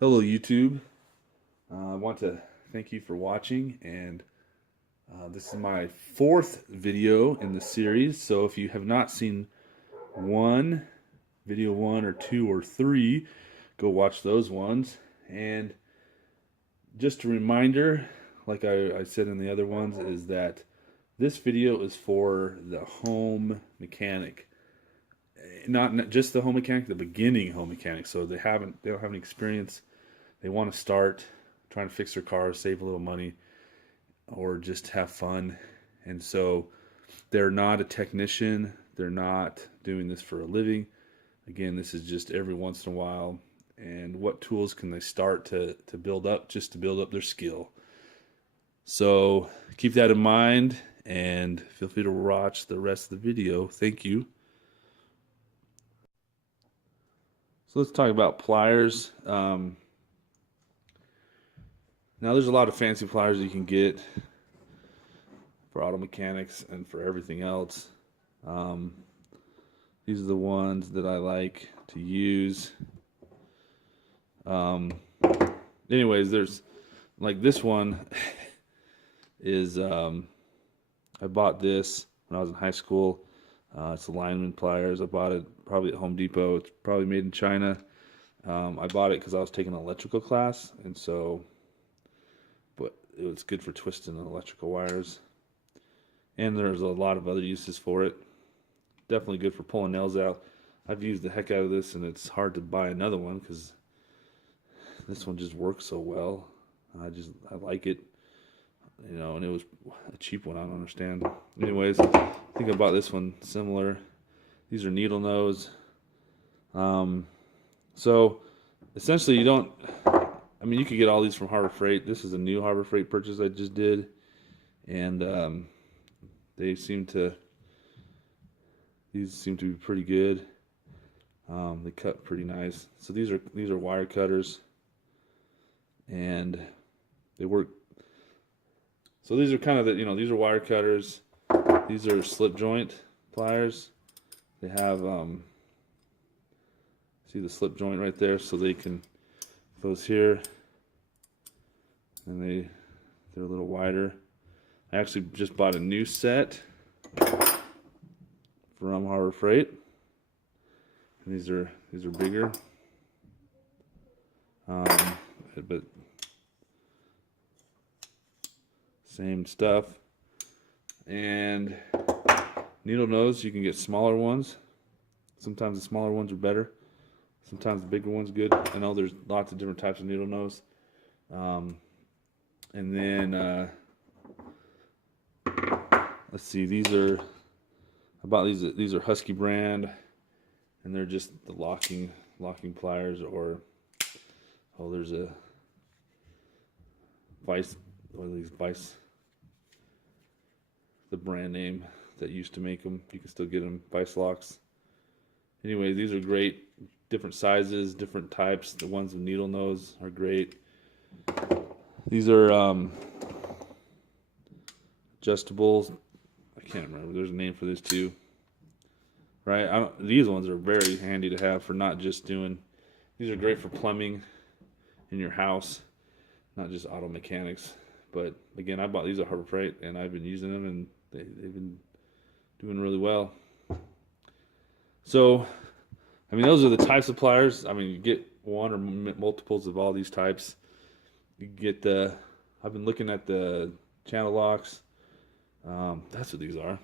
Hello YouTube. I want to thank you for watching, and this is my fourth video in the series. So if you have not seen video one or two or three, go watch those ones. And just a reminder, like I said in the other ones, is that this video is for the home mechanic. Not just the home mechanic, the beginning home mechanic. So they don't have any experience. They want to start trying to fix their cars, save a little money, or just have fun. And so they're not a technician. They're not doing this for a living. Again, this is just every once in a while. And what tools can they start to build up, just to build up their skill? So keep that in mind, and feel free to watch the rest of the video. Thank you. So let's talk about pliers. Now there's a lot of fancy pliers you can get for auto mechanics and for everything else. These are the ones that I like to use. Anyways, there's like this one is I bought this when I was in high school. It's a lineman pliers. I bought it probably at Home Depot. It's probably made in China. I bought it because I was taking an electrical class, and so but it was good for twisting electrical wires. And there's a lot of other uses for it. Definitely good for pulling nails out. I've used the heck out of this, and it's hard to buy another one because this one just works so well. I like it, and it was a cheap one. I don't understand. Anyways, I think I bought this one similar. These are needle nose. So essentially you could get all these from Harbor Freight. This is a new Harbor Freight purchase I just did, and these seem to be pretty good. They cut pretty nice. So these are wire cutters, and they work. So these are kind of these are wire cutters. These are slip joint pliers. They have see the slip joint right there, so they can those here, and they're a little wider. I actually just bought a new set from Harbor Freight, and these are bigger, but same stuff. And needle nose, you can get smaller ones. Sometimes the smaller ones are better. Sometimes the bigger one's good. I know there's lots of different types of needle nose. And then let's see. These are Husky brand, and they're just the locking pliers. Or there's a Vice. What are these Vice? The brand name that used to make them. You can still get them, Vice locks. Anyway, these are great. Different sizes, different types. The ones with needle nose are great. These are adjustables. I can't remember. There's a name for this too, right? These ones are very handy to have for not just doing. These are great for plumbing in your house, not just auto mechanics. But again, I bought these at Harbor Freight, and I've been using them, and they've been doing really well. So, those are the types of pliers. You get one or multiples of all these types. You get I've been looking at the channel locks. That's what these are.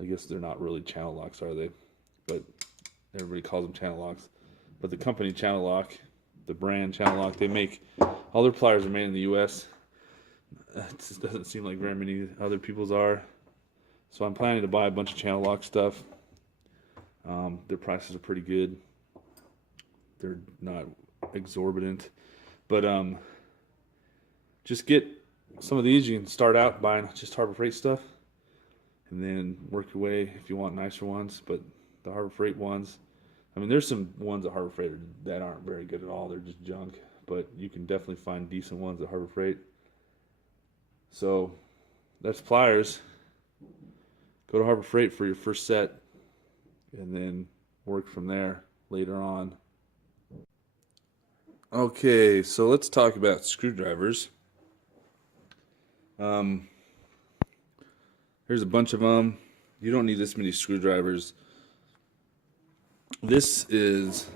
I guess they're not really channel locks, are they? But everybody calls them channel locks. But the company Channel Lock, the brand Channel Lock, they make all their pliers are made in the U.S. It just doesn't seem like very many other people's are. So I'm planning to buy a bunch of Channel Lock stuff. Their prices are pretty good. They're not exorbitant, but just get some of these. You can start out buying just Harbor Freight stuff, and then work your way if you want nicer ones. But the Harbor Freight ones, there's some ones at Harbor Freight that aren't very good at all. They're just junk, but you can definitely find decent ones at Harbor Freight. So that's pliers. Go to Harbor Freight for your first set, and then work from there later on. Okay, so let's talk about screwdrivers. Um, Here's a bunch of them. You don't need this many screwdrivers. This is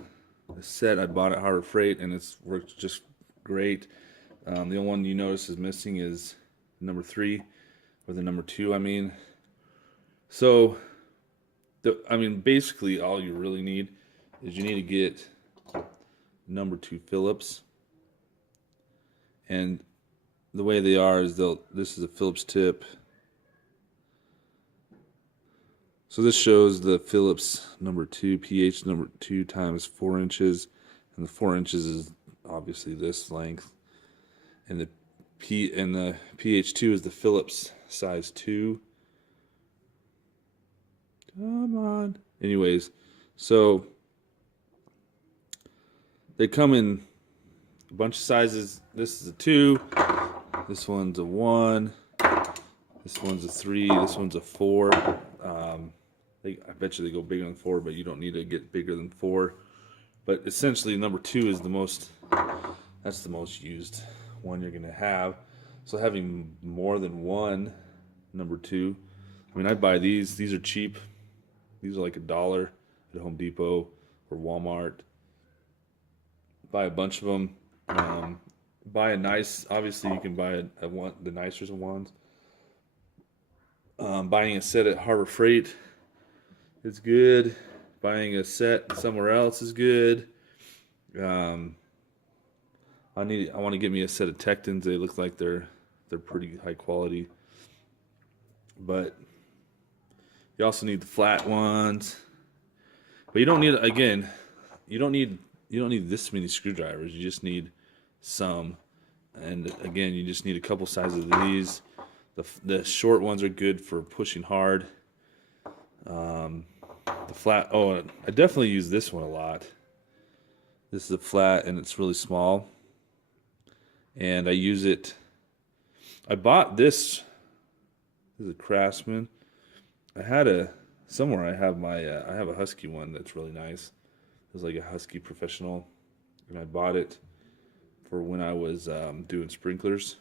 a set I bought at Harbor Freight, and it's worked just great. The only one you notice is missing is number 3, or the number 2, I mean. So, basically all you really need is you need to get number 2 Phillips. And the way they are is this is a Phillips tip. So this shows the Phillips number 2, pH number 2 times 4 inches. And the 4 inches is obviously this length. And the pH 2 is the Phillips size 2. Come on. Anyways, so they come in a bunch of sizes. This is a 2. This one's a 1. This one's a 3. This one's a 4. I bet you they go bigger than 4, but you don't need to get bigger than 4. But essentially, number 2 is that's the most used one you're going to have. So having more than one number 2, I buy these. These are cheap. These are like $1 at Home Depot or Walmart. Buy a bunch of them. Buy a nice, obviously you can buy the nicer ones. Buying a set at Harbor Freight is good. Buying a set somewhere else is good. I want to get me a set of Tectons. They look like they're pretty high quality. But you also need the flat ones. But you don't need you don't need this many screwdrivers. You just need some. And again, you just need a couple sizes of these. The short ones are good for pushing hard. The flat, I definitely use this one a lot. This is a flat and it's really small. And I use it. I bought this. This is a Craftsman. I have a Husky one that's really nice. It was like a Husky Professional, and I bought it for when I was doing sprinklers.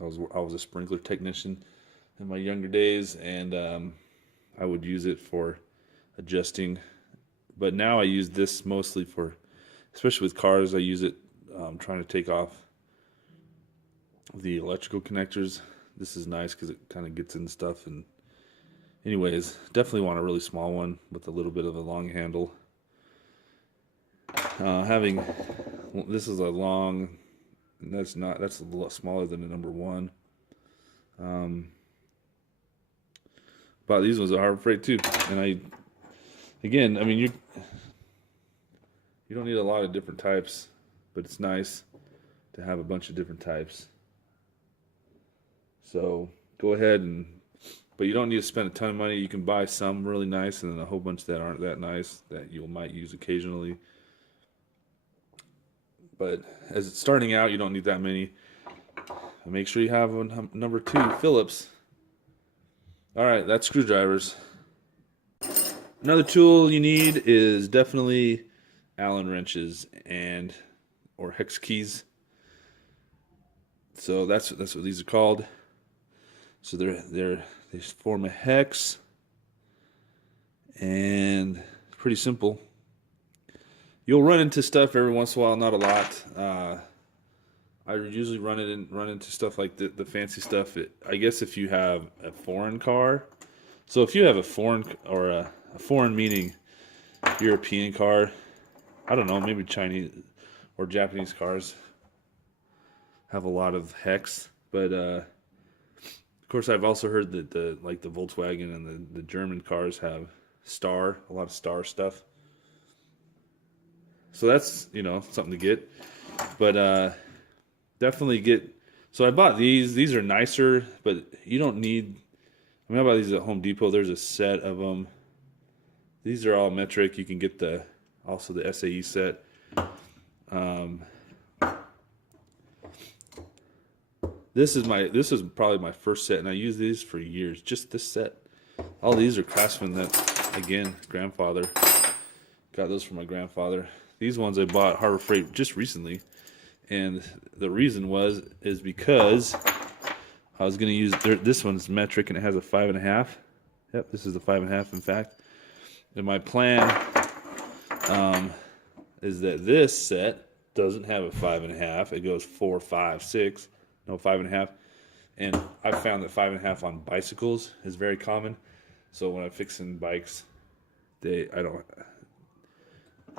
I was a sprinkler technician in my younger days, and I would use it for adjusting. But now I use this mostly especially with cars. I use it trying to take off the electrical connectors. This is nice because it kind of gets in stuff. And anyways, definitely want a really small one with a little bit of a long handle. This is a long. That's a lot smaller than the number 1. But these ones are Harbor Freight too. And you don't need a lot of different types, but it's nice to have a bunch of different types. So go ahead but you don't need to spend a ton of money. You can buy some really nice and then a whole bunch that aren't that nice that you might use occasionally. But as it's starting out, you don't need that many. Make sure you have a number 2 Phillips. All right, that's screwdrivers. Another tool you need is definitely Allen wrenches or hex keys. So that's what these are called. So they form a hex, and it's pretty simple. You'll run into stuff every once in a while, not a lot. I usually run into stuff like the fancy stuff. I guess if you have a foreign car, so if you have a foreign meaning European car, I don't know, maybe Chinese or Japanese cars have a lot of hex, but of course I've also heard that the Volkswagen and the German cars have a lot of star stuff. So that's, something to get. But definitely get. So I bought these. These are nicer, but you don't need. I bought these at Home Depot. There's a set of them. These are all metric. You can get also the SAE set. This is probably my first set, and I used these for years. Just this set. All these are Craftsman that, again, grandfather Got those from my grandfather. These ones I bought Harbor Freight just recently, and the reason is because I was going to use this one's metric, and it has a 5.5. Yep, this is the 5.5, in fact. And my plan is that this set doesn't have a 5.5. It goes 4, 5, 6, no 5.5. And I found that 5.5 on bicycles is very common. So when I'm fixing bikes,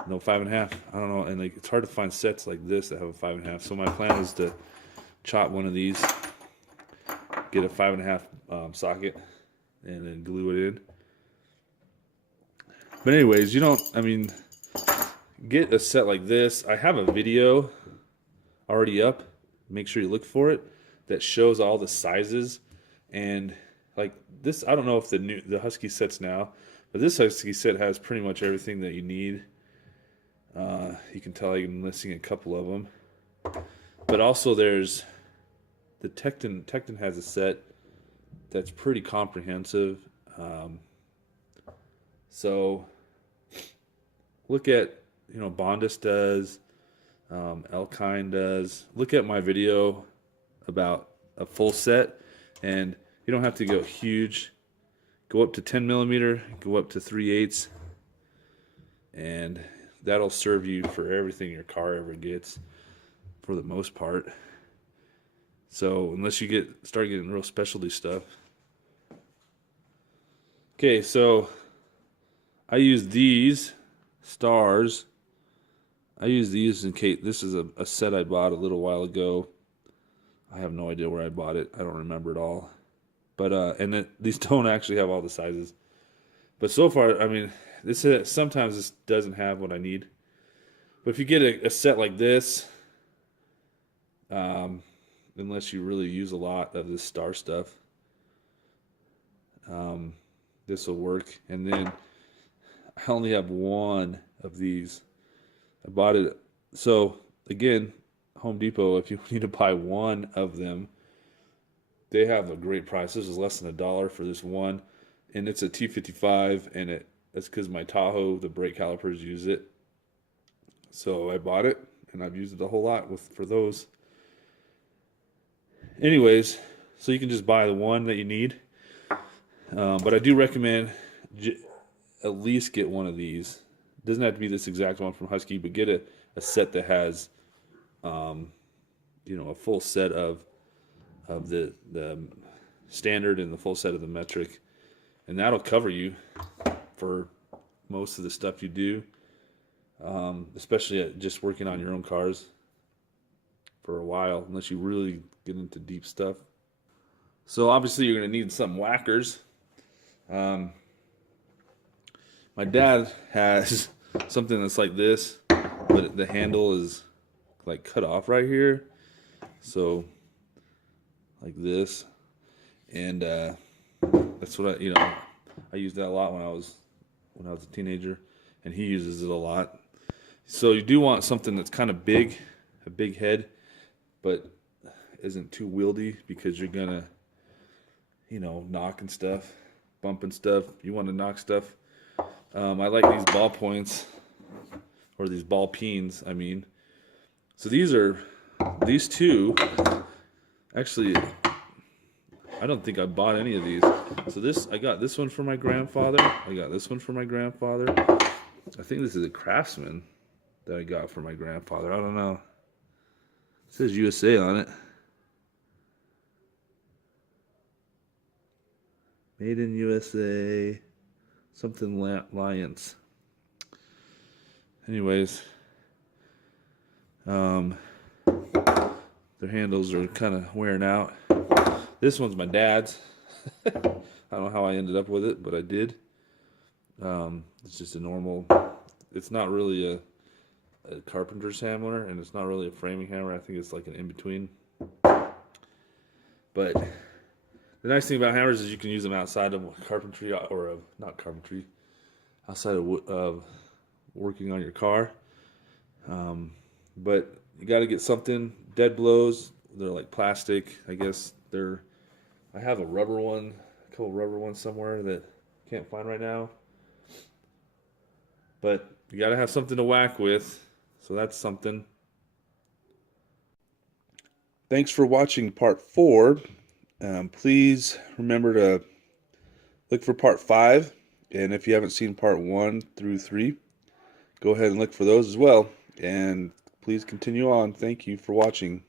no 5.5. I don't know, and like it's hard to find sets like this that have a 5.5. So my plan is to chop one of these, get a 5.5 socket, and then glue it in. But anyways, get a set like this. I have a video already up. Make sure you look for it, that shows all the sizes. And like this, I don't know if the Husky sets now, but this Husky set has pretty much everything that you need. You can tell I'm listing a couple of them. But also there's the Tecton. Tecton has a set that's pretty comprehensive. So look at, Bondus does, Elkine does. Look at my video about a full set, and you don't have to go huge. Go up to 10 millimeter, go up to 3/8, and that'll serve you for everything your car ever gets, for the most part. So unless you start getting real specialty stuff. Okay, so I use these stars. I use these in case this is a set I bought a little while ago. I have no idea where I bought it. I don't remember it all. But these don't actually have all the sizes. But so far, sometimes this doesn't have what I need. But if you get a set like this, unless you really use a lot of this star stuff, this will work. And then I only have one of these. I bought it. So again, Home Depot, if you need to buy one of them, they have a great price. This is less than $1 for this one, and it's a T55, and that's because my Tahoe, the brake calipers use it. So I bought it, and I've used it a whole lot for those. Anyways, so you can just buy the one that you need, but I do recommend at least get one of these. It doesn't have to be this exact one from Husky, but get a set that has, a full set of the standard and the full set of the metric, and that'll cover you for most of the stuff you do, especially at just working on your own cars for a while, unless you really get into deep stuff. So obviously you're going to need some whackers. My dad has something that's like this, but the handle is like cut off right here, so like this, and that's what I used that a lot when I was a teenager, and he uses it a lot. So you do want something that's kind of big, a big head, but isn't too wieldy, because you're gonna knocking stuff, bumping stuff. You want to knock stuff. I like these ball points, or these ball peens, So these two, actually, I don't think I bought any of these. So I got this one for my grandfather. I got this one for my grandfather. I think this is a Craftsman that I got for my grandfather. I don't know. It says USA on it. Made in USA. Something Lions. Anyways, their handles are kind of wearing out. This one's my dad's. I don't know how I ended up with it, but I did. It's just a normal. It's not really a carpenter's hammer, and it's not really a framing hammer. I think it's like an in-between. But the nice thing about hammers is you can use them outside of carpentry, or not carpentry, outside of working on your car. But you got to get something. Dead blows, they're like plastic. I guess I have a couple rubber ones somewhere that I can't find right now. But You got to have something to whack with, so that's something. Thanks for watching part 4. Please remember to look for part 5, and if you haven't seen part 1 through 3, go ahead and look for those as well. And please continue on. Thank you for watching.